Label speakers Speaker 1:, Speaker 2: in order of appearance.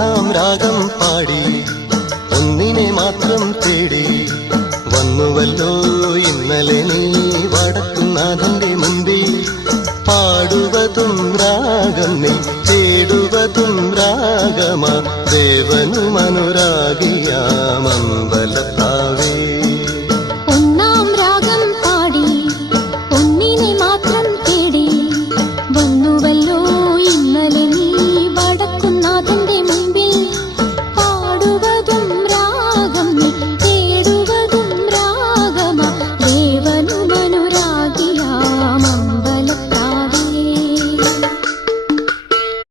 Speaker 1: ഒന്നാം രാഗം പാടി ഒന്നിനെ മാത്രം തേടി വന്നുവല്ലോ ഇന്നലെ നീ വടക്കുന്നതിൻ്റെ മുമ്പിൽ പാടുവതും രാഗം നീ തേടുവതും രാഗമ ദേവനു മനുരാഗിയാമം ബലത്തിൽ